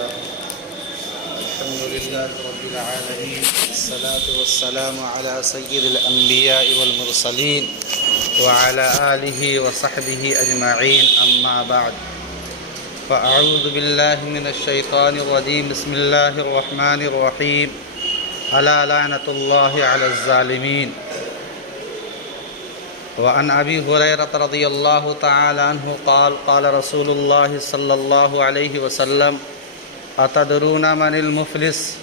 لله الحمد لله رب العالمين الصلاة والسلام على سيد الأنبياء والمرسلين وعلى آله وصحبه أجمعين أما بعد فأعوذ بالله من الشيطان الرجيم بسم الله الرحمن الرحيم ألا لعنة الله على الظالمين وعن أبي هريرة رضي الله تعالى عنه قال قال رسول الله صلى الله عليه وسلم أتدرون من المفلس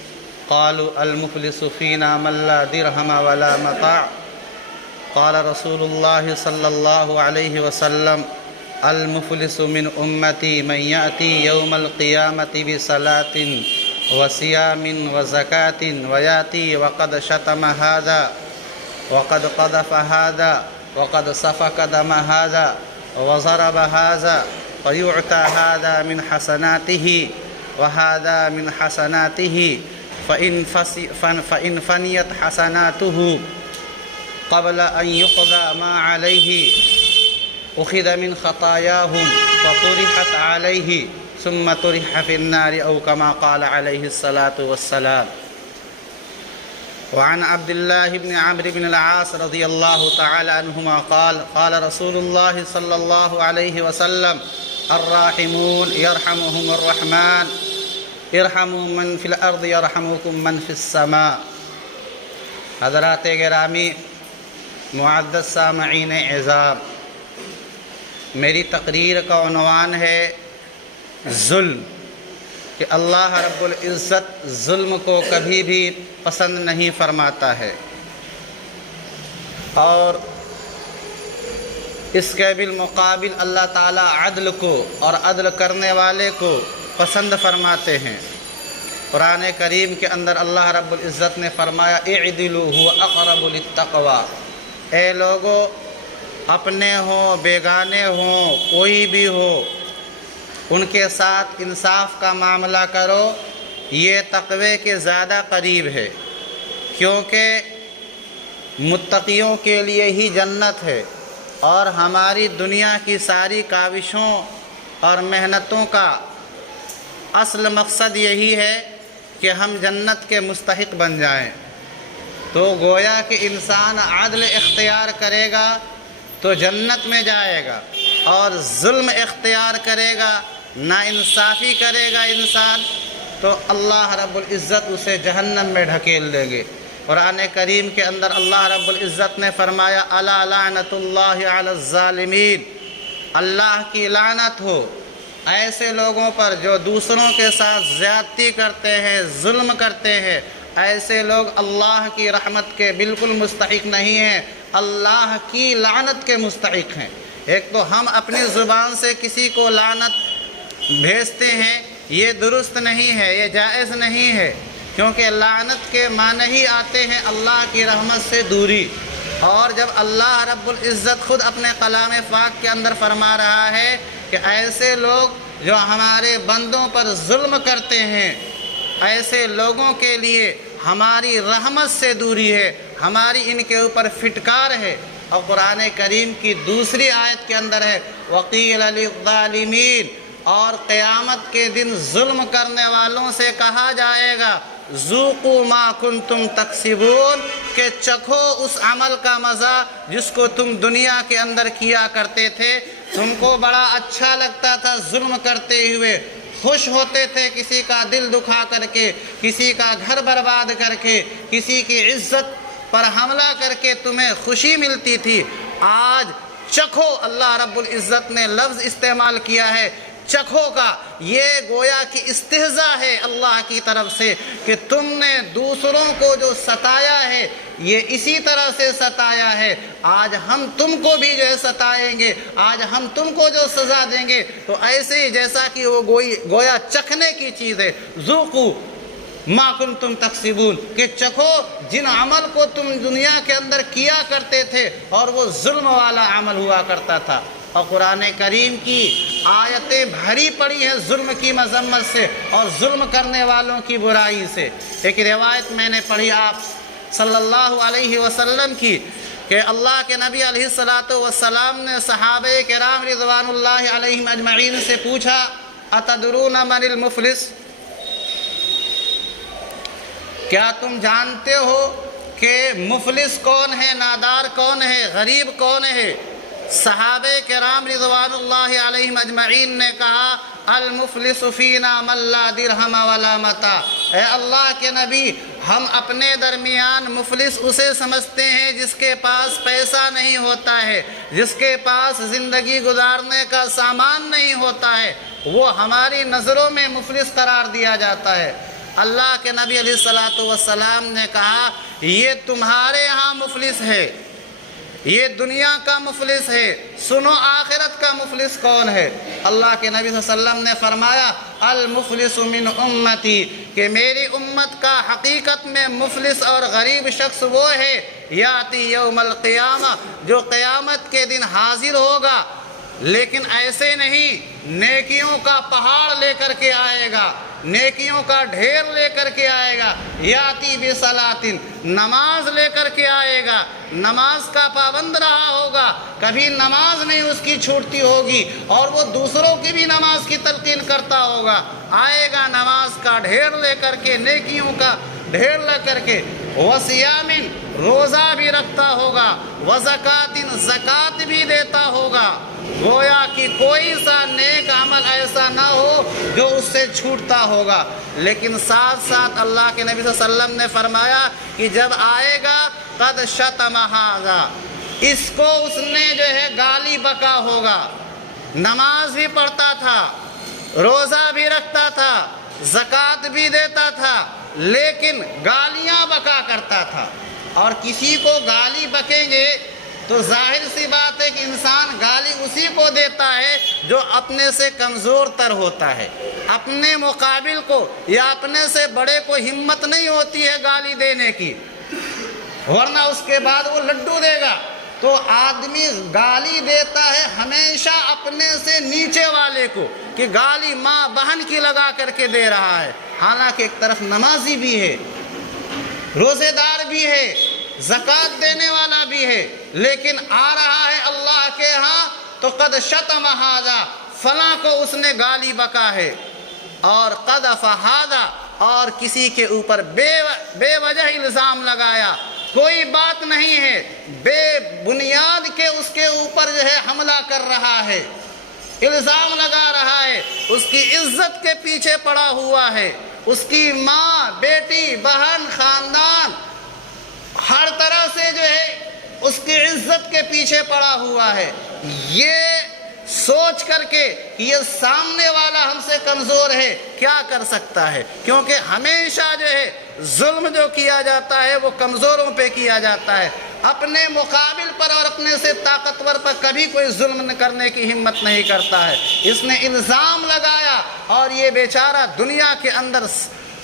قالوا المفلس فينا من لا درهم ولا متاع قال رسول الله صلى الله عليه وسلم المفلس من أمتي من يأتي يوم القيامة بصلاة وصيام وزكاة ويأتي وقد شتم هذا وقد قذف هذا وقد سفك دم هذا وضرب هذا فيعطى هذا من حسناته وهذا من حسناته فإن فنيت حسناته قبل أن يقضى ما عليه أخذ من خطاياهم فطرحت عليه ثم طرح في النار أو كما قال عليه الصلاة والسلام. وعن عبد الله بن عمرو بن العاص رضي الله تعالى عنهما قال قال رسول الله صلى الله عليه وسلم الراحمون يرحمهم الرحمن ارحموا من في الارض يرحمكم من في السماء. حضرات گرامی، معزز سامعین اعزام، میری تقریر کا عنوان ہے ظلم، کہ اللہ رب العزت ظلم کو کبھی بھی پسند نہیں فرماتا ہے اور اس کے بالمقابل اللہ تعالیٰ عدل کو اور عدل کرنے والے کو پسند فرماتے ہیں. قرآن کریم کے اندر اللہ رب العزت نے فرمایا اعدلوا هو اقرب للتقوی، اے لوگو اپنے ہوں بیگانے ہوں کوئی بھی ہو ان کے ساتھ انصاف کا معاملہ کرو، یہ تقوی کے زیادہ قریب ہے، کیونکہ متقیوں کے لیے ہی جنت ہے اور ہماری دنیا کی ساری کاوشوں اور محنتوں کا اصل مقصد یہی ہے کہ ہم جنت کے مستحق بن جائیں. تو گویا کہ انسان عدل اختیار کرے گا تو جنت میں جائے گا، اور ظلم اختیار کرے گا، ناانصافی کرے گا انسان، تو اللہ رب العزت اسے جہنم میں ڈھکیل دیں گے. قرآن کریم کے اندر اللہ رب العزت نے فرمایا الا لعنت اللہ علی الظالمین، اللہ کی لعنت ہو ایسے لوگوں پر جو دوسروں کے ساتھ زیادتی کرتے ہیں، ظلم کرتے ہیں. ایسے لوگ اللہ کی رحمت کے بالکل مستحق نہیں ہیں، اللہ کی لعنت کے مستحق ہیں. ایک تو ہم اپنی زبان سے کسی کو لعنت بھیجتے ہیں، یہ درست نہیں ہے، یہ جائز نہیں ہے، کیونکہ لعنت کے معنی ہی آتے ہیں اللہ کی رحمت سے دوری. اور جب اللہ رب العزت خود اپنے کلام پاک کے اندر فرما رہا ہے کہ ایسے لوگ جو ہمارے بندوں پر ظلم کرتے ہیں، ایسے لوگوں کے لیے ہماری رحمت سے دوری ہے، ہماری ان کے اوپر فٹکار ہے. اور قرآن کریم کی دوسری آیت کے اندر ہے وقیل للظالمین، اور قیامت کے دن ظلم کرنے والوں سے کہا جائے گا ذوقوا ما کنتم تکسبون، کہ چکھو اس عمل کا مزہ جس کو تم دنیا کے اندر کیا کرتے تھے. تم کو بڑا اچھا لگتا تھا ظلم کرتے ہوئے، خوش ہوتے تھے کسی کا دل دکھا کر کے، کسی کا گھر برباد کر کے، کسی کی عزت پر حملہ کر کے تمہیں خوشی ملتی تھی. آج چکھو، اللہ رب العزت نے لفظ استعمال کیا ہے چکھو کا، یہ گویا کہ استہزاء ہے اللہ کی طرف سے کہ تم نے دوسروں کو جو ستایا ہے یہ اسی طرح سے ستایا ہے، آج ہم تم کو بھی جو ستائیں گے، آج ہم تم کو جو سزا دیں گے. تو ایسے ہی جیسا کہ وہ گویا چکھنے کی چیز ہے، ذوقوا ما کنتم تکسبون، کہ چکھو جن عمل کو تم دنیا کے اندر کیا کرتے تھے، اور وہ ظلم والا عمل ہوا کرتا تھا. اور قرآن کریم کی آیتیں بھری پڑی ہیں ظلم کی مذمت سے اور ظلم کرنے والوں کی برائی سے. ایک روایت میں نے پڑھی آپ صلی اللہ علیہ وسلم کی کہ اللہ کے نبی علیہ السلام نے صحابہ کرام رضوان اللہ علیہم اجمعین سے پوچھا اتدرون من المفلس، کیا تم جانتے ہو کہ مفلس کون ہے، نادار کون ہے، غریب کون ہے؟ صحابہ کرام رضوان اللہ علیہم اجمعین نے کہا المفلس فینا من لا درہم ولا متاع۔ اے اللہ کے نبی، ہم اپنے درمیان مفلس اسے سمجھتے ہیں جس کے پاس پیسہ نہیں ہوتا ہے، جس کے پاس زندگی گزارنے کا سامان نہیں ہوتا ہے، وہ ہماری نظروں میں مفلس قرار دیا جاتا ہے۔ اللہ کے نبی علیہ الصلوۃ والسلام نے کہا یہ تمہارے ہاں مفلس ہے، یہ دنیا کا مفلس ہے، سنو آخرت کا مفلس کون ہے؟ اللہ کے نبی صلی اللہ علیہ وسلم نے فرمایا المفلس من امتی، کہ میری امت کا حقیقت میں مفلس اور غریب شخص وہ ہے یاتی یوم القیامہ، جو قیامت کے دن حاضر ہوگا، لیکن ایسے نہیں، نیکیوں کا پہاڑ لے کر کے آئے گا، نیکیوں کا ڈھیر لے کر کے آئے گا، یاتی بصلاۃ، نماز لے کر کے آئے گا، نماز کا پابند رہا ہوگا، کبھی نماز نہیں اس کی چھوٹتی ہوگی، اور وہ دوسروں کی بھی نماز کی تلقین کرتا ہوگا، آئے گا نماز کا ڈھیر لے کر کے، نیکیوں کا ڈھیر لے کر کے، وصیام، روزہ بھی رکھتا ہوگا، وزکات، زکوٰۃ بھی دیتا ہوگا، گویا کہ کوئی سا نیک عمل ایسا نہ ہو جو اس سے چھوٹتا ہوگا۔ لیکن ساتھ ساتھ اللہ کے نبی صلی اللہ علیہ وسلم نے فرمایا کہ جب آئے گا قد شتم ھذا، اس کو اس نے جو ہے گالی بکا ہوگا، نماز بھی پڑھتا تھا، روزہ بھی رکھتا تھا، زکوٰۃ بھی دیتا تھا، لیکن گالیاں بکا کرتا تھا۔ اور کسی کو گالی بکیں گے تو ظاہر سی بات ہے کہ انسان گالی اسی کو دیتا ہے جو اپنے سے کمزور تر ہوتا ہے، اپنے مقابل کو یا اپنے سے بڑے کو ہمت نہیں ہوتی ہے گالی دینے کی، ورنہ اس کے بعد وہ لڈو دے گا۔ تو آدمی گالی دیتا ہے ہمیشہ اپنے سے نیچے والے کو، کہ گالی ماں بہن کی لگا کر کے دے رہا ہے، حالانکہ ایک طرف نمازی بھی ہے، روزے دار بھی ہے، زکوٰۃ دینے والا بھی ہے، لیکن آ رہا ہے اللہ کے ہاں تو قد شتم ھذا، فلاں کو اس نے گالی بکا ہے، اور قذف ھذا، اور کسی کے اوپر بے وجہ الزام لگایا، کوئی بات نہیں ہے، بے بنیاد کے اس کے اوپر جو ہے حملہ کر رہا ہے، الزام لگا رہا ہے، اس کی عزت کے پیچھے پڑا ہوا ہے، اس کی ماں، بیٹی، بہن، خاندان، ہر طرح سے جو ہے اس کی عزت کے پیچھے پڑا ہوا ہے، یہ سوچ کر کے کہ یہ سامنے والا ہم سے کمزور ہے، کیا کر سکتا ہے؟ کیونکہ ہمیشہ جو ہے ظلم جو کیا جاتا ہے وہ کمزوروں پہ کیا جاتا ہے، اپنے مقابل پر اور اپنے سے طاقتور پر کبھی کوئی ظلم کرنے کی ہمت نہیں کرتا ہے۔ اس نے الزام لگایا اور یہ بیچارہ دنیا کے اندر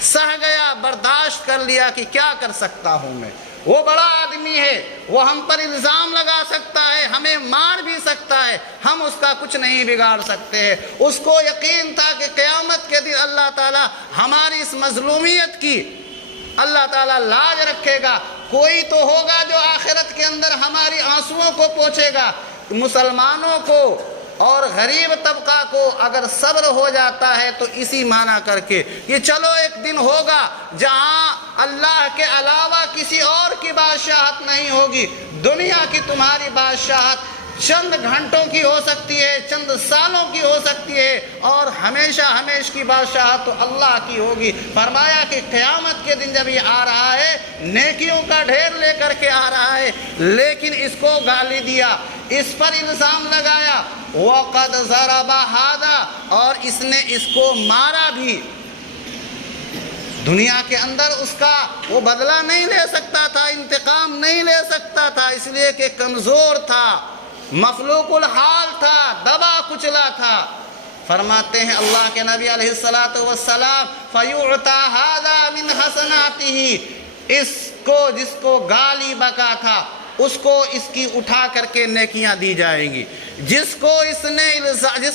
سہ گیا، برداشت کر لیا کہ کیا کر سکتا ہوں میں، وہ بڑا آدمی ہے، وہ ہم پر الزام لگا سکتا ہے، ہمیں مار بھی سکتا ہے، ہم اس کا کچھ نہیں بگاڑ سکتے ہیں۔ اس کو یقین تھا کہ قیامت کے دن اللہ تعالیٰ ہماری اس مظلومیت کی اللہ تعالیٰ لاج رکھے گا، کوئی تو ہوگا جو آخرت کے اندر ہماری آنسوؤں کو پوچھے گا۔ مسلمانوں کو اور غریب طبقہ کو اگر صبر ہو جاتا ہے تو اسی معنی کر کے کہ چلو ایک دن ہوگا جہاں اللہ کے علاوہ کسی اور کی بادشاہت نہیں ہوگی، دنیا کی تمہاری بادشاہت چند گھنٹوں کی ہو سکتی ہے، چند سالوں کی ہو سکتی ہے، اور ہمیشہ ہمیش کی بادشاہت تو اللہ کی ہوگی۔ فرمایا کہ قیامت کے دن جب یہ آ رہا ہے نیکیوں کا ڈھیر لے کر کے آ رہا ہے، لیکن اس کو گالی دیا، اس پر الزام لگایا، وَقَدْ ضَرَبَ هَذَا، اور اس نے اس کو مارا بھی۔ دنیا کے اندر اس کا وہ بدلہ نہیں لے سکتا تھا، انتقام نہیں لے سکتا تھا، اس لیے کہ کمزور تھا، مفلوق الحال تھا، دبا کچلا تھا۔ فرماتے ہیں اللہ کے نبی علیہ الصلوۃ والسلام فَيُعْطَى هَذَا مِنْ حَسَنَاتِهِ، اس کو جس کو گالی بکا تھا اس کو اس کی اٹھا کر کے نیکیاں دی جائیں گی، جس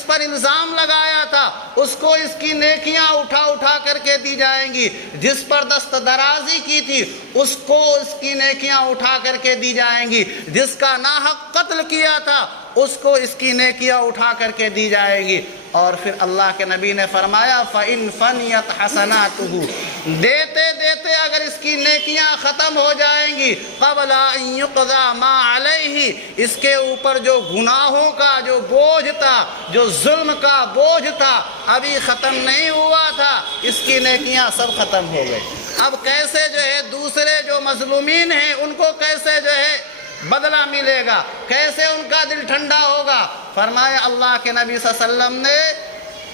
پر الزام لگایا تھا اس کو اس کی نیکیاں اٹھا کر کے دی جائیں گی، جس پر دست درازی کی تھی اس کو اس کی نیکیاں اٹھا کر کے دی جائیں گی، جس کا ناحق قتل کیا تھا اس کو اس کی نیکیاں اٹھا کر کے دی جائیں گی۔ اور پھر اللہ کے نبی نے فرمایا فَإِن فَنِيَتْ حَسَنَاتُهُ، دیتے دیتے اگر اس کی نیکیاں ختم ہو جائیں گی، قبل ان یقضی ما علیہ، اس کے اوپر جو گناہوں کا جو بوجھ تھا، جو ظلم کا بوجھ تھا، ابھی ختم نہیں ہوا تھا، اس کی نیکیاں سب ختم ہو گئی۔ اب کیسے جو ہے دوسرے جو مظلومین ہیں ان کو کیسے جو ہے بدلہ ملے گا، کیسے ان کا دل ٹھنڈا ہوگا؟ فرمایا اللہ کے نبی صلی اللہ علیہ وسلم نے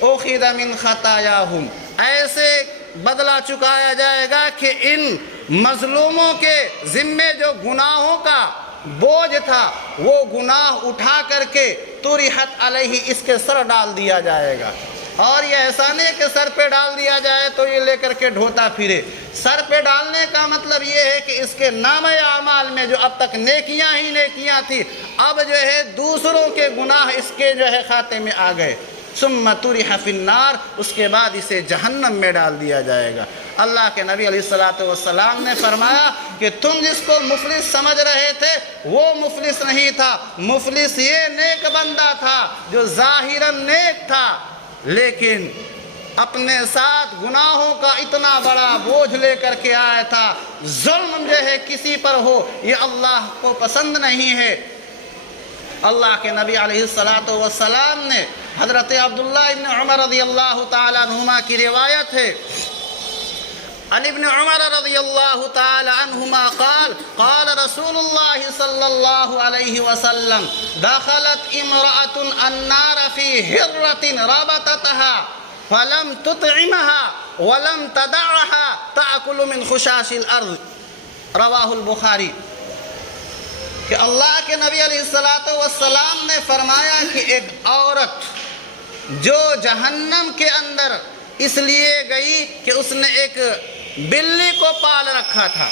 اُخِذَ مِنْ خَطَایَاهُمْ، ایسے بدلہ چکایا جائے گا کہ ان مظلوموں کے ذمے جو گناہوں کا بوجھ تھا وہ گناہ اٹھا کر کے طُرِحَتْ عَلَیْہِ، اس کے سر ڈال دیا جائے گا۔ اور یہ ایسا نہیں کہ سر پہ ڈال دیا جائے تو یہ لے کر کے ڈھوتا پھرے، سر پہ ڈالنے کا مطلب یہ ہے کہ اس کے نامہ اعمال میں جو اب تک نیکیاں ہی نیکیاں تھی، اب جو ہے دوسروں کے گناہ اس کے جو ہے خاتے میں آ گئے۔ ثم طرح فی النار، اس کے بعد اسے جہنم میں ڈال دیا جائے گا۔ اللہ کے نبی علیہ السلام نے فرمایا کہ تم جس کو مفلس سمجھ رہے تھے وہ مفلس نہیں تھا، مفلس یہ نیک بندہ تھا جو ظاہراً نیک تھا لیکن اپنے ساتھ گناہوں کا اتنا بڑا بوجھ لے کر کے آیا تھا۔ ظلم جو ہے کسی پر ہو یہ اللہ کو پسند نہیں ہے۔ اللہ کے نبی علیہ السلام نے حضرت عبداللہ ابن عمر رضی اللہ تعالیٰ عنہما کی روایت ہے، عن ابن عمر رضی اللہ تعالی عنہما قال قال رسول اللہ صلی اللہ علیہ وسلم دخلت امرأة النار في هرة ربطتها فلم تطعمها ولم تدعها تأكل من خشاش الارض، رواہ البخاری۔ کہ اللہ کے نبی علیہ السلام نے فرمایا کہ ایک عورت جو جہنم کے اندر اس لیے گئی کہ اس نے ایک بلی کو پال رکھا تھا،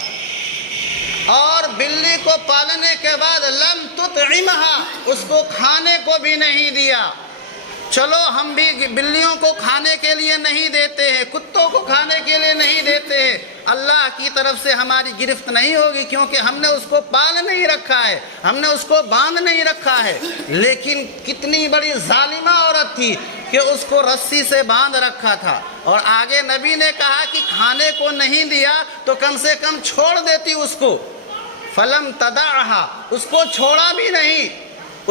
اور بلی کو پالنے کے بعد لم تطعمها، اس کو کھانے کو بھی نہیں دیا۔ چلو ہم بھی بلیوں کو کھانے کے لیے نہیں دیتے ہیں، کتوں کو کھانے کے لیے نہیں دیتے ہیں، اللہ کی طرف سے ہماری گرفت نہیں ہوگی کیونکہ ہم نے اس کو پال نہیں رکھا ہے، ہم نے اس کو باندھ نہیں رکھا ہے۔ لیکن کتنی بڑی ظالمہ عورت تھی کہ اس کو رسی سے باندھ رکھا تھا، اور آگے نبی نے کہا کہ کھانے کو نہیں دیا تو کم سے کم چھوڑ دیتی اس کو۔ فلم تدعها، اس کو چھوڑا بھی نہیں،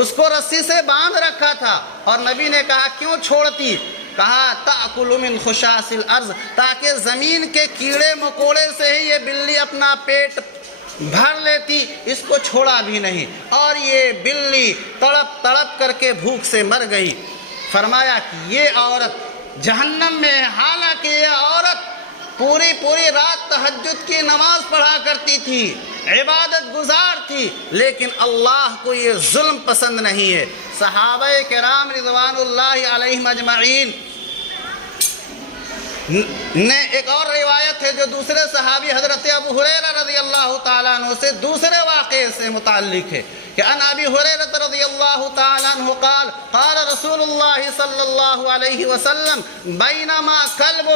اس کو رسی سے باندھ رکھا تھا، اور نبی نے کہا کیوں چھوڑتی؟ کہا تأکل من خشاش الارض، تاکہ زمین کے کیڑے مکوڑے سے ہی یہ بلی اپنا پیٹ بھر لیتی، اس کو چھوڑا بھی نہیں، اور یہ بلی تڑپ تڑپ کر کے بھوک سے مر گئی۔ فرمایا کہ یہ عورت جہنم میں ہے، حالانکہ یہ عورت پوری رات تہجد کی نماز پڑھا کرتی تھی، عبادت گزار تھی، لیکن اللہ کو یہ ظلم پسند نہیں ہے۔ صحابہ کرام رضوان اللہ علیہم اجمعین نے ایک اور روایت ہے جو دوسرے صحابی حضرت ابو ہریرہ رضی اللہ تعالیٰ عنہ سے دوسرے واقعے سے متعلق ہے کہ ان ابی ہریرہ رضی اللہ تعالیٰ عنہ قال قال رسول اللہ صلی اللہ علیہ وسلم بینما کلب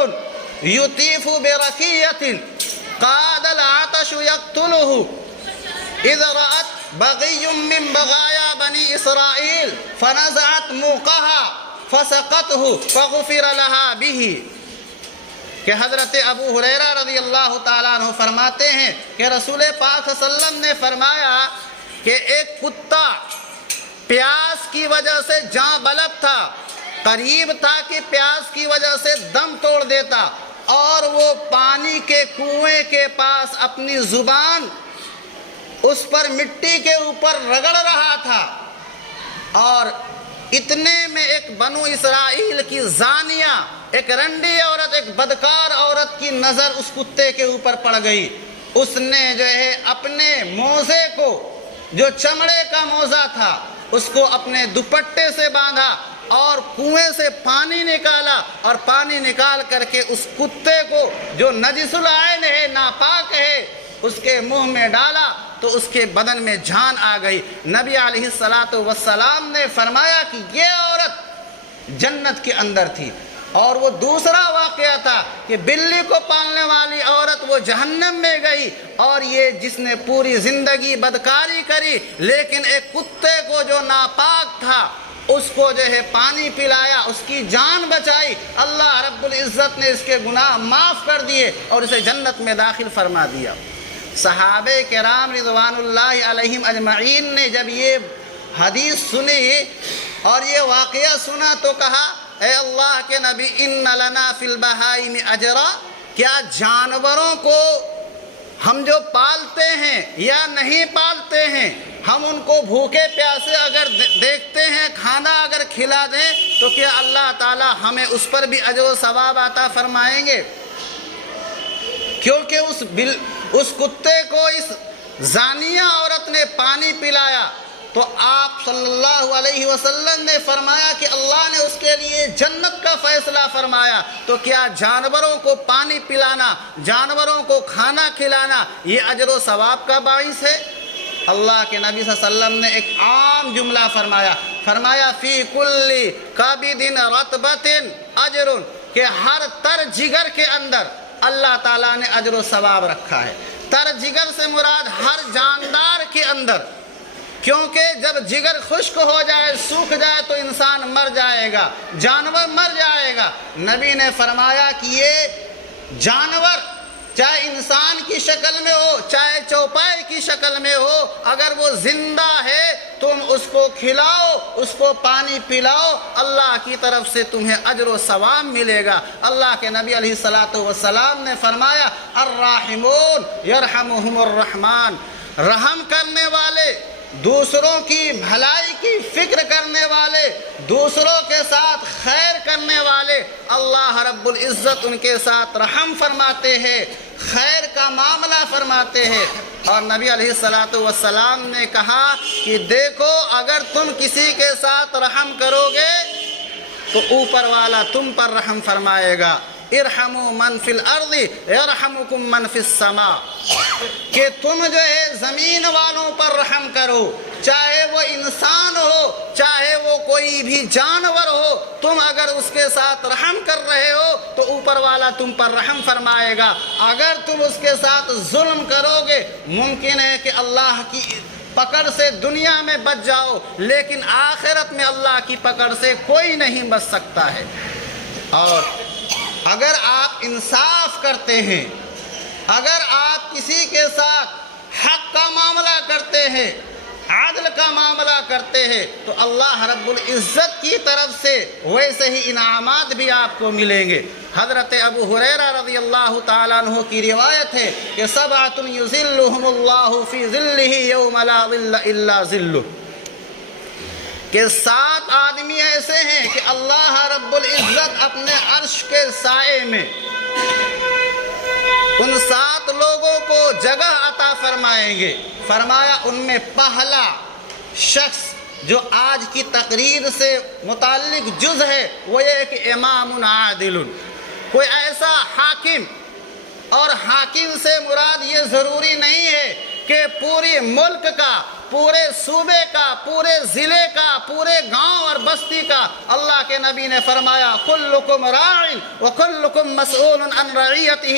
یطیف برکیۃ قاد العطش یقتله اذ رأت بغی من بغایا بنی اسرائیل فنزعت موقها فسقته فغفر لها به۔ کہ حضرت ابو ہریرہ رضی اللہ تعالیٰ عنہ فرماتے ہیں کہ رسول پاک صلی اللہ علیہ وسلم نے فرمایا کہ ایک کتا پیاس کی وجہ سے جاں بلب تھا، قریب تھا کہ پیاس کی وجہ سے دم توڑ دیتا، اور وہ پانی کے کنویں کے پاس اپنی زبان اس پر مٹی کے اوپر رگڑ رہا تھا، اور اتنے میں ایک بنو اسرائیل کی زانیہ، ایک رنڈی عورت، ایک بدکار عورت کی نظر اس کتے کے اوپر پڑ گئی۔ اس نے جو ہے اپنے موزے کو، جو چمڑے کا موزہ تھا، اس کو اپنے دوپٹے سے باندھا اور کنویں سے پانی نکالا، اور پانی نکال کر کے اس کتے کو جو نجس العین ہے، ناپاک ہے، اس کے منہ میں ڈالا تو اس کے بدن میں جان آ گئی۔ نبی علیہ السلام نے فرمایا کہ یہ عورت جنت کے اندر تھی، اور وہ دوسرا واقعہ تھا کہ بلی کو پالنے والی عورت وہ جہنم میں گئی، اور یہ جس نے پوری زندگی بدکاری کری لیکن ایک کتے کو جو ناپاک تھا اس کو جو ہے پانی پلایا، اس کی جان بچائی، اللہ رب العزت نے اس کے گناہ معاف کر دیے اور اسے جنت میں داخل فرما دیا۔ صحابہ کرام رضوان اللہ علیہم اجمعین نے جب یہ حدیث سنی اور یہ واقعہ سنا تو کہا اے اللہ کے نبی ان لنا فی البہائم اجرا، کیا جانوروں کو ہم جو پالتے ہیں یا نہیں پالتے ہیں، ہم ان کو بھوکے پیاسے اگر دیکھتے ہیں، کھانا اگر کھلا دیں تو کیا اللہ تعالی ہمیں اس پر بھی اجر و ثواب عطا فرمائیں گے؟ کیونکہ اس کتے کو اس زانیہ عورت نے پانی پلایا تو آپ صلی اللہ علیہ وسلم نے فرمایا کہ اللہ نے اس کے لیے جنت کا فیصلہ فرمایا، تو کیا جانوروں کو پانی پلانا، جانوروں کو کھانا کھلانا یہ اجر و ثواب کا باعث ہے؟ اللہ کے نبی صلی اللہ علیہ وسلم نے ایک عام جملہ فرمایا فی کل کبد رطبۃ اجر، کہ ہر تر جگر کے اندر اللہ تعالیٰ نے اجر و ثواب رکھا ہے۔ تر جگر سے مراد ہر جاندار کے اندر، کیونکہ جب جگر خشک ہو جائے، سوکھ جائے تو انسان مر جائے گا، جانور مر جائے گا۔ نبی نے فرمایا کہ یہ جانور چاہے انسان کی شکل میں ہو، چاہے چوپائے کی شکل میں ہو، اگر وہ زندہ ہے تم اس کو کھلاؤ، اس کو پانی پلاؤ، اللہ کی طرف سے تمہیں اجر و ثواب ملے گا۔ اللہ کے نبی علیہ الصلاۃ والسلام نے فرمایا الراحمون یرحمہم الرحمن، رحم کرنے والے، دوسروں کی بھلائی کی فکر کرنے والے، دوسروں کے ساتھ خیر کرنے والے، اللہ رب العزت ان کے ساتھ رحم فرماتے ہیں، خیر کا معاملہ فرماتے ہیں۔ اور نبی علیہ الصلاۃ والسلام نے کہا کہ دیکھو اگر تم کسی کے ساتھ رحم کرو گے تو اوپر والا تم پر رحم فرمائے گا، ارحموا من فی الارض یرحمکم من فی السماء، کہ تم جو ہے زمین والوں پر رحم کرو، چاہے وہ انسان ہو چاہے وہ کوئی بھی جانور ہو، تم اگر اس کے ساتھ رحم کر رہے ہو تو اوپر والا تم پر رحم فرمائے گا۔ اگر تم اس کے ساتھ ظلم کرو گے ممکن ہے کہ اللہ کی پکڑ سے دنیا میں بچ جاؤ، لیکن آخرت میں اللہ کی پکڑ سے کوئی نہیں بچ سکتا ہے۔ اور اگر آپ انصاف کرتے ہیں، اگر آپ کسی کے ساتھ حق کا معاملہ کرتے ہیں، عدل کا معاملہ کرتے ہیں، تو اللہ رب العزت کی طرف سے ویسے ہی انعامات بھی آپ کو ملیں گے۔ حضرت ابو ہریرہ رضی اللہ تعالیٰ عنہ کی روایت ہے کہ سبعۃ یظلھم اللہ فی ظلہ یوم لا ظل الا ظلہ، کہ 7 آدمی ایسے ہیں کہ اللہ رب العزت اپنے عرش کے سائے میں ان 7 لوگوں کو جگہ عطا فرمائیں گے۔ فرمایا ان میں پہلا شخص جو آج کی تقریر سے متعلق جز ہے وہ یہ کہ امام عادل، کوئی ایسا حاکم، اور حاکم سے مراد یہ ضروری نہیں ہے کہ پوری ملک کا، پورے صوبے کا، پورے ضلع کا، پورے گاؤں اور بستی کا۔ اللہ کے نبی نے فرمایا کلکم راع وکلکم مسئول عن رعیتہ،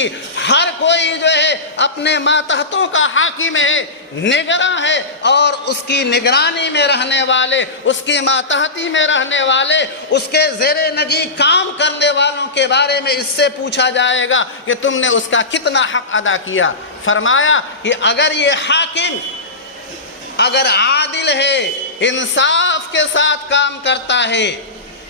ہر کوئی جو ہے اپنے ماتحتوں کا حاکم ہے، نگراں ہے، اور اس کی نگرانی میں رہنے والے، اس کی ماتحتی میں رہنے والے، اس کے زیر نگی کام کرنے والوں کے بارے میں اس سے پوچھا جائے گا کہ تم نے اس کا کتنا حق ادا کیا۔ فرمایا کہ اگر یہ حاکم اگر عادل ہے، انصاف کے ساتھ کام کرتا ہے،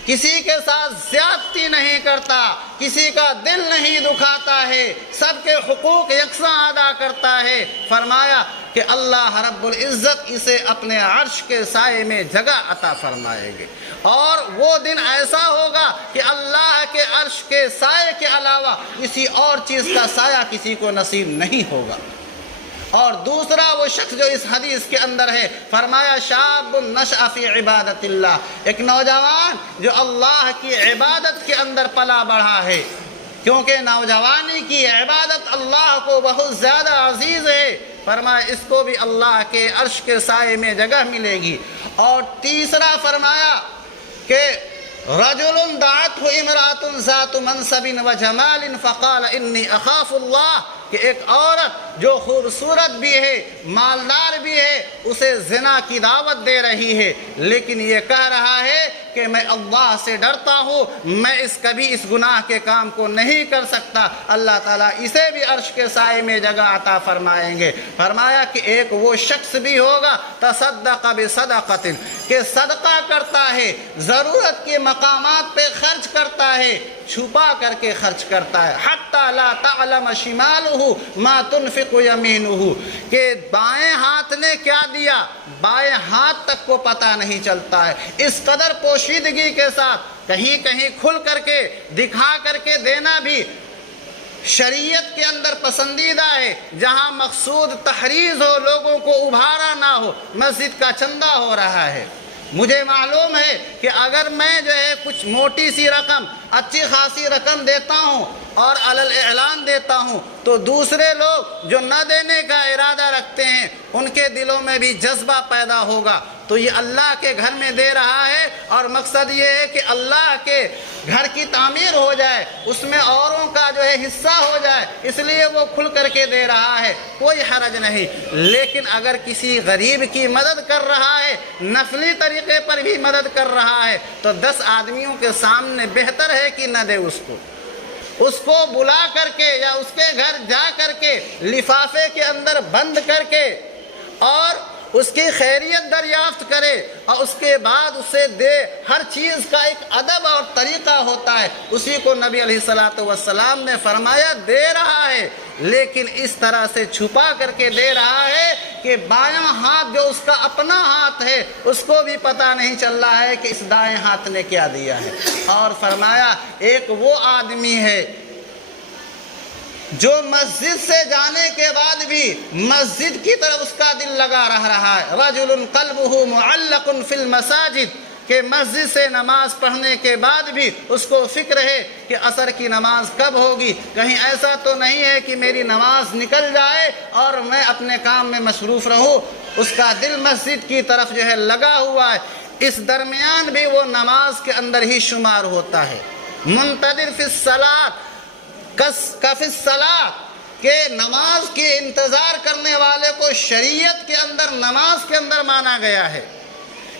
کسی کے ساتھ زیادتی نہیں کرتا، کسی کا دل نہیں دکھاتا ہے، سب کے حقوق یکساں ادا کرتا ہے، فرمایا کہ اللہ رب العزت اسے اپنے عرش کے سائے میں جگہ عطا فرمائے گے۔ اور وہ دن ایسا ہوگا کہ اللہ کے عرش کے سائے کے علاوہ کسی اور چیز کا سایہ کسی کو نصیب نہیں ہوگا۔ اور دوسرا وہ شخص جو اس حدیث کے اندر ہے، فرمایا شاب نشأ فی عبادت اللہ، ایک نوجوان جو اللہ کی عبادت کے اندر پلا بڑھا ہے، کیونکہ نوجوانی کی عبادت اللہ کو بہت زیادہ عزیز ہے، فرمایا اس کو بھی اللہ کے عرش کے سائے میں جگہ ملے گی۔ اور تیسرا فرمایا کہ رجل دعته امرأة ذات منصب وجمال فقال انی اخاف اللہ، کہ ایک عورت جو خوبصورت بھی ہے، مالدار بھی ہے، اسے زنا کی دعوت دے رہی ہے، لیکن یہ کہہ رہا ہے کہ میں اللہ سے ڈرتا ہوں، میں کبھی اس گناہ کے کام کو نہیں کر سکتا، اللہ تعالیٰ اسے بھی عرش کے سائے میں جگہ عطا فرمائیں گے۔ فرمایا کہ ایک وہ شخص بھی ہوگا تصدق بصدقۃ، کہ صدقہ کرتا ہے، ضرورت کے مقامات پہ خرچ کرتا ہے، چھپا کر کے خرچ کرتا ہے، حتی لا تعلم شمالہ ما تنفق یمینہ، کہ بائیں ہاتھ نے کیا دیا بائیں ہاتھ تک کو پتہ نہیں چلتا ہے، اس قدر پوشیدگی کے ساتھ کہیں کہیں کھل کر کے دکھا کر کے دینا بھی شریعت کے اندر پسندیدہ ہے، جہاں مقصود تحریض ہو، لوگوں کو ابھارا نہ ہو۔ مسجد کا چندہ ہو رہا ہے، مجھے معلوم ہے کہ اگر میں جو ہے کچھ موٹی سی رقم، اچھی خاصی رقم دیتا ہوں اور علل اعلان دیتا ہوں تو دوسرے لوگ جو نہ دینے کا ارادہ رکھتے ہیں ان کے دلوں میں بھی جذبہ پیدا ہوگا۔ تو یہ اللہ کے گھر میں دے رہا ہے اور مقصد یہ ہے کہ اللہ کے گھر کی تعمیر ہو جائے، اس میں اوروں کا جو ہے حصہ ہو جائے، اس لیے وہ کھل کر کے دے رہا ہے، کوئی حرج نہیں۔ لیکن اگر کسی غریب کی مدد کر رہا ہے، نفلی طریقے پر بھی مدد کر رہا ہے، تو 10 آدمیوں کے سامنے بہتر ہے کہ نہ دے اس کو بلا کر کے یا اس کے گھر جا کر کے لفافے کے اندر بند کر کے اور اس کی خیریت دریافت کرے اور اس کے بعد اسے دے۔ ہر چیز کا ایک ادب اور طریقہ ہوتا ہے، اسی کو نبی علیہ الصلوۃ والسلام نے فرمایا دے رہا ہے، لیکن اس طرح سے چھپا کر کے دے رہا ہے کہ بایاں ہاتھ جو اس کا اپنا ہاتھ ہے اس کو بھی پتہ نہیں چل رہا ہے کہ اس دائیں ہاتھ نے کیا دیا ہے۔ اور فرمایا ایک وہ آدمی ہے جو مسجد سے جانے کے بعد بھی مسجد کی طرف اس کا دل لگا رہا ہے، رجل قلبہ معلق فی المساجد، کہ مسجد سے نماز پڑھنے کے بعد بھی اس کو فکر ہے کہ عصر کی نماز کب ہوگی، کہیں ایسا تو نہیں ہے کہ میری نماز نکل جائے اور میں اپنے کام میں مصروف رہوں، اس کا دل مسجد کی طرف جو ہے لگا ہوا ہے، اس درمیان بھی وہ نماز کے اندر ہی شمار ہوتا ہے۔ منتظر فی الصلاۃ کفی الصلاۃ، کہ نماز کے انتظار کرنے والے کو شریعت کے اندر نماز کے اندر مانا گیا ہے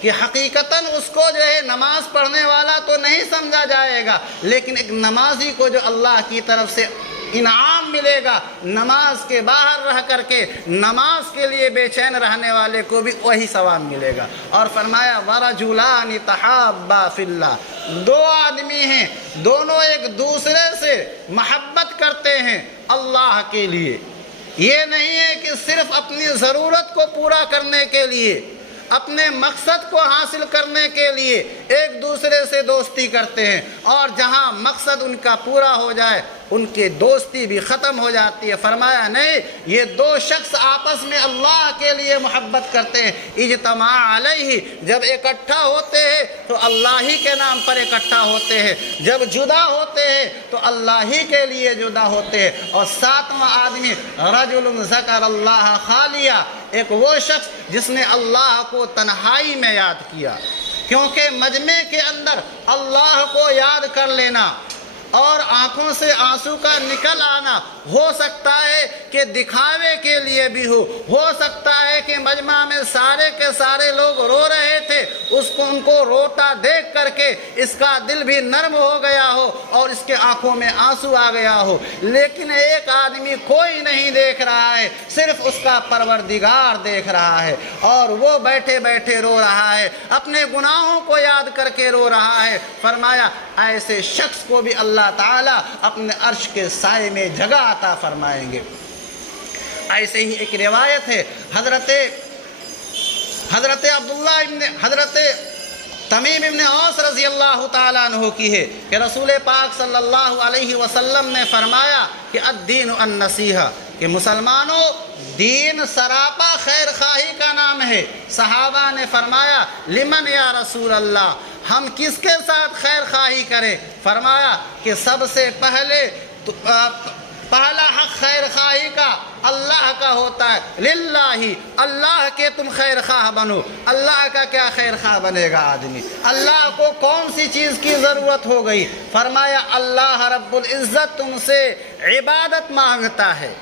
کہ حقیقتاً اس کو جو ہے نماز پڑھنے والا تو نہیں سمجھا جائے گا، لیکن ایک نمازی کو جو اللہ کی طرف سے انعام ملے گا، نماز کے باہر رہ کر کے نماز کے لیے بے چین رہنے والے کو بھی وہی ثواب ملے گا۔ اور فرمایا وَرَجُلَانِ تَحَابَّا فِي اللَّهِ، 2 آدمی ہیں، دونوں ایک دوسرے سے محبت کرتے ہیں اللہ کے لیے۔ یہ نہیں ہے کہ صرف اپنی ضرورت کو پورا کرنے کے لیے، اپنے مقصد کو حاصل کرنے کے لیے ایک دوسرے سے دوستی کرتے ہیں، اور جہاں مقصد ان کا پورا ہو جائے ان کی دوستی بھی ختم ہو جاتی ہے۔ فرمایا نہیں، یہ 2 شخص آپس میں اللہ کے لیے محبت کرتے ہیں، اجتماع علیہ، جب اکٹھا ہوتے ہیں تو اللہ ہی کے نام پر اکٹھا ہوتے ہیں، جب جدا ہوتے ہیں تو اللہ ہی کے لیے جدا ہوتے ہیں۔ اور 7واں آدمی رجل ذکر اللہ خالیہ، ایک وہ شخص جس نے اللہ کو تنہائی میں یاد کیا، کیونکہ مجمع کے اندر اللہ کو یاد کر لینا اور آنکھوں سے آنسو کا نکل آنا ہو سکتا ہے کہ دکھاوے کے لیے بھی ہو سکتا ہے کہ مجمع میں سارے کے سارے لوگ رو رہے تھے، ان کو روتا دیکھ کر کے اس کا دل بھی نرم ہو گیا ہو اور اس کے آنکھوں میں آنسو آ گیا ہو، لیکن ایک آدمی کوئی نہیں دیکھ رہا ہے، صرف اس کا پروردگار دیکھ رہا ہے، اور وہ بیٹھے بیٹھے رو رہا ہے، اپنے گناہوں کو یاد کر کے رو رہا ہے۔ فرمایا ایسے شخص کو بھی اللہ تعالیٰ اپنے عرش کے سائے میں جگہ عطا فرمائیں گے۔ ایسے ہی ایک روایت ہے حضرت تمیم ابن اوس رضی اللہ تعالیٰ عنہ کی ہے کہ رسول پاک صلی اللہ علیہ وسلم نے فرمایا کہ الدین النصیحہ، کہ مسلمانوں دین سراپا خیر خواہی کا نام ہے۔ صحابہ نے فرمایا لمن یا رسول اللہ، ہم کس کے ساتھ خیر خواہی کریں؟ فرمایا کہ سب سے پہلے پہلا حق خیر خواہی کا اللہ کا ہوتا ہے، للہ، اللہ کے تم خیر خواہ بنو۔ اللہ کا کیا خیر خواہ بنے گا آدمی؟ اللہ کو کون سی چیز کی ضرورت ہو گئی؟ فرمایا اللہ رب العزت تم سے عبادت مانگتا ہے،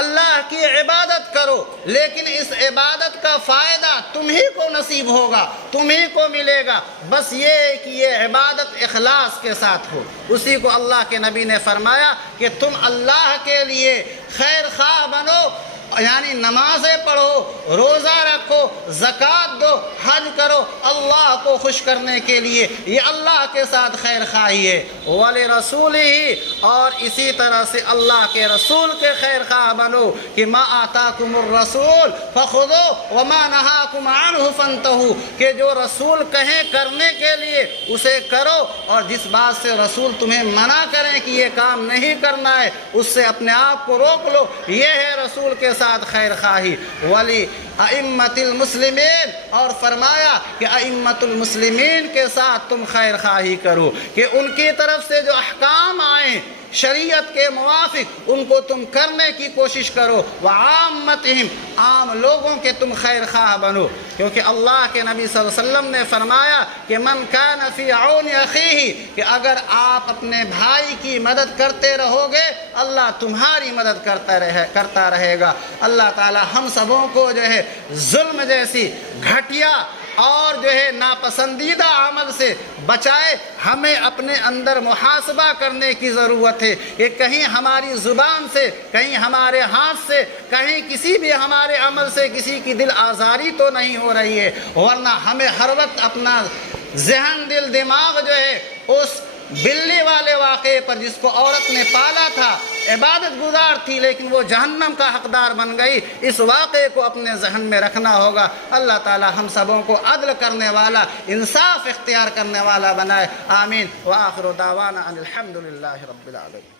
اللہ کی عبادت کرو، لیکن اس عبادت کا فائدہ تم ہی کو نصیب ہوگا، تم ہی کو ملے گا، بس یہ ہے کہ یہ عبادت اخلاص کے ساتھ ہو۔ اسی کو اللہ کے نبی نے فرمایا کہ تم اللہ کے لیے خیر خواہ بنو، یعنی نمازیں پڑھو، روزہ رکھو، زکوٰۃ دو، حج کرو، اللہ کو خوش کرنے کے لیے، یہ اللہ کے ساتھ خیر خواہی ہے۔ وَلِرَسُولِهِ، اور اسی طرح سے اللہ کے رسول کے خیر خواہ بنو کہ مَا آتَاكُمُ الرَّسُولُ فَخُذُوهُ وَمَا نَهَاكُمْ عَنْهُ فَانْتَهُوا، کہ جو رسول کہیں کرنے کے لیے اسے کرو، اور جس بات سے رسول تمہیں منع کریں کہ یہ کام نہیں کرنا ہے اس سے اپنے آپ کو روک لو، یہ ہے رسول کے ساتھ خیر خواہی۔ ولی ائمۃ المسلمین، اور فرمایا کہ ائمۃ المسلمین کے ساتھ تم خیر خواہی کرو کہ ان کی طرف سے جو احکام آئیں شریعت کے موافق ان کو تم کرنے کی کوشش کرو۔ وعامتہم، عام لوگوں کے تم خیر خواہ بنو، کیونکہ اللہ کے نبی صلی اللہ علیہ وسلم نے فرمایا کہ من کان فی عون اخیہ، کہ اگر آپ اپنے بھائی کی مدد کرتے رہو گے اللہ تمہاری مدد کرتا رہے گا۔ اللہ تعالی ہم سبوں کو جو ہے ظلم جیسی گھٹیا اور جو ہے ناپسندیدہ عمل سے بچائے۔ ہمیں اپنے اندر محاسبہ کرنے کی ضرورت ہے کہ کہیں ہماری زبان سے، کہیں ہمارے ہاتھ سے، کہیں کسی بھی ہمارے عمل سے کسی کی دل آزاری تو نہیں ہو رہی ہے، ورنہ ہمیں ہر وقت اپنا ذہن، دل، دماغ جو ہے اس بلی والے واقعے پر جس کو عورت نے پالا تھا، عبادت گزار تھی لیکن وہ جہنم کا حقدار بن گئی، اس واقعے کو اپنے ذہن میں رکھنا ہوگا۔ اللہ تعالی ہم سبوں کو عدل کرنے والا، انصاف اختیار کرنے والا بنائے، آمین۔ وآخر دعوانا ان الحمد للہ رب العالمین۔